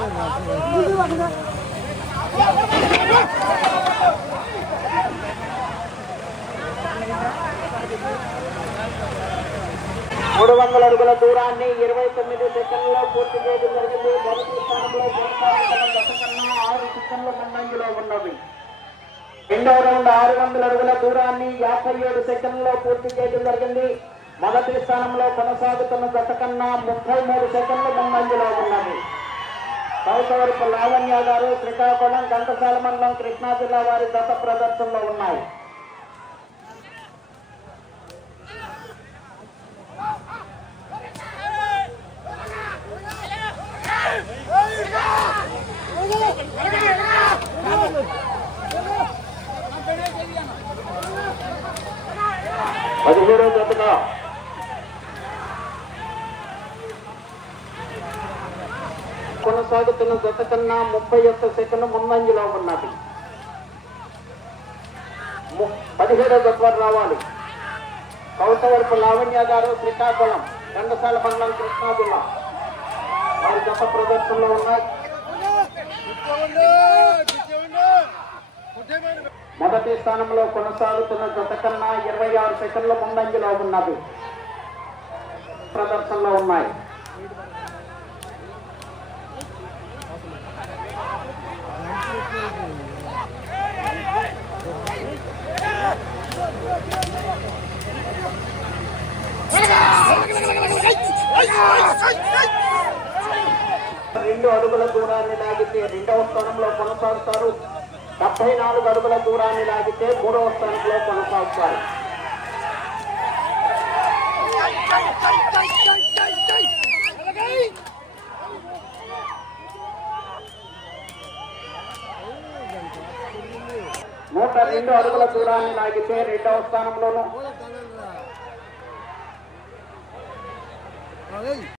300 అడుగుల దూరాన్ని 29 సెకండ్లలో పూర్తి చేయడం జరిగింది. మొదటి స్థానంలో కొనసాగుతున్న గత కన్నా 6 సెకండ్ల ముందంజలో ఉన్నవి. రెండవ రౌండ్ 600 అడుగుల దూరాన్ని 57 సెకండ్లలో పూర్తి చేయడం జరిగింది. మొదటి స్థానంలో కొనసాగుతున్న గత కన్నా 33 సెకండ్ల ముందంజలో ఉన్నవి. సౌతవరపు లావణ్య గారు శ్రీకాకుళం ఘంటసాల మండలం కృష్ణా జిల్లా వారి గత ప్రదర్శనలో ఉన్నాయి. జతగా కొనసాగుతున్న జత కన్నా 31 సెకండ్ ముందంజలో ఉన్నది. 17వ జత వారు రావాలి. కౌసవరపు లావణ్య గారు శ్రీకాకుళం ఘంటసాల మండలం కృష్ణా జిల్లా వారి గత ప్రదర్శనలో ఉన్నాయి. మొదటి స్థానంలో కొనసాగుతున్న జత కన్నా 26 సెకండ్ల ముందంజలో ఉన్నది. ప్రదర్శనలో ఉన్నాయి. రెండు అడుగుల దూరాన్ని లాగితే రెండవ స్థానంలో కొనసాగుతారు. 74 అడుగుల దూరాన్ని లాగితే మూడవ స్థానంలో కొనసాగుతారు. నూట 2 అడుగుల దూరాన్ని లాగితే రెండవ స్థానంలోనూ